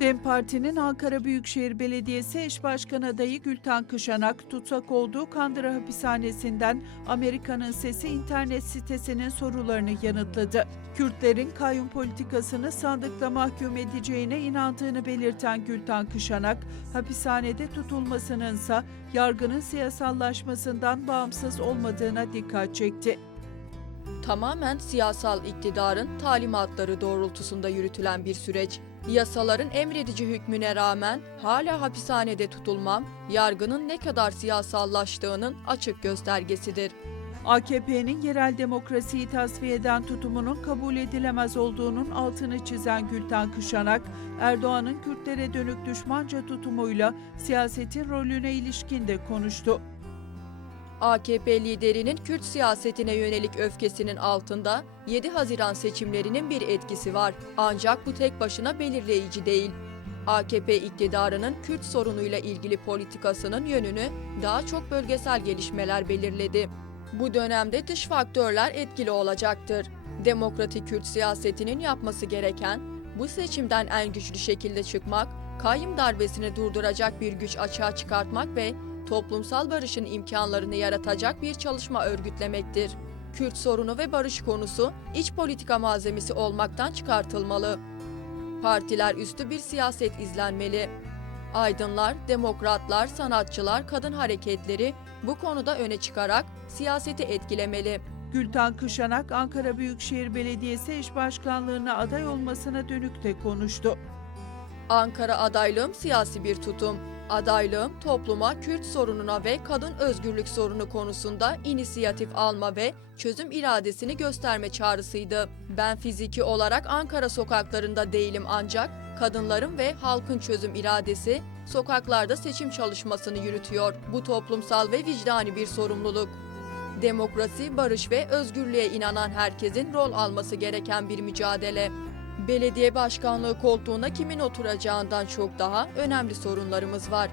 DEM Parti'nin Ankara Büyükşehir Belediyesi eş başkan adayı Gülten Kışanak, tutsak olduğu Kandıra hapishanesinden Amerika'nın Sesi internet sitesinin sorularını yanıtladı. Kürtlerin kayyum politikasını sandıkla mahkum edeceğine inandığını belirten Gülten Kışanak, hapishanede tutulmasınınsa yargının siyasallaşmasından bağımsız olmadığına dikkat çekti. Tamamen siyasal iktidarın talimatları doğrultusunda yürütülen bir süreç. Yasaların emredici hükmüne rağmen hala hapishanede tutulmam, yargının ne kadar siyasallaştığının açık göstergesidir. AKP'nin yerel demokrasiyi tasfiye eden tutumunun kabul edilemez olduğunun altını çizen Gülten Kışanak, Erdoğan'ın Kürtlere dönük düşmanca tutumuyla siyasetin rolüne ilişkin de konuştu. AKP liderinin Kürt siyasetine yönelik öfkesinin altında 7 Haziran seçimlerinin bir etkisi var. Ancak bu tek başına belirleyici değil. AKP iktidarının Kürt sorunuyla ilgili politikasının yönünü daha çok bölgesel gelişmeler belirledi. Bu dönemde dış faktörler etkili olacaktır. Demokratik Kürt siyasetinin yapması gereken bu seçimden en güçlü şekilde çıkmak, kayyum darbesini durduracak bir güç açığa çıkartmak ve toplumsal barışın imkanlarını yaratacak bir çalışma örgütlemektir. Kürt sorunu ve barış konusu iç politika malzemesi olmaktan çıkartılmalı. Partiler üstü bir siyaset izlenmeli. Aydınlar, demokratlar, sanatçılar, kadın hareketleri bu konuda öne çıkarak siyaseti etkilemeli. Gülten Kışanak, Ankara Büyükşehir Belediyesi eş başkanlığına aday olmasına dönük de konuştu. Ankara adaylığım siyasi bir tutum. Adaylığım topluma Kürt sorununa ve kadın özgürlük sorunu konusunda inisiyatif alma ve çözüm iradesini gösterme çağrısıydı. Ben fiziki olarak Ankara sokaklarında değilim ancak kadınların ve halkın çözüm iradesi sokaklarda seçim çalışmasını yürütüyor. Bu toplumsal ve vicdani bir sorumluluk. Demokrasi, barış ve özgürlüğe inanan herkesin rol alması gereken bir mücadele. Belediye başkanlığı koltuğuna kimin oturacağından çok daha önemli sorunlarımız var.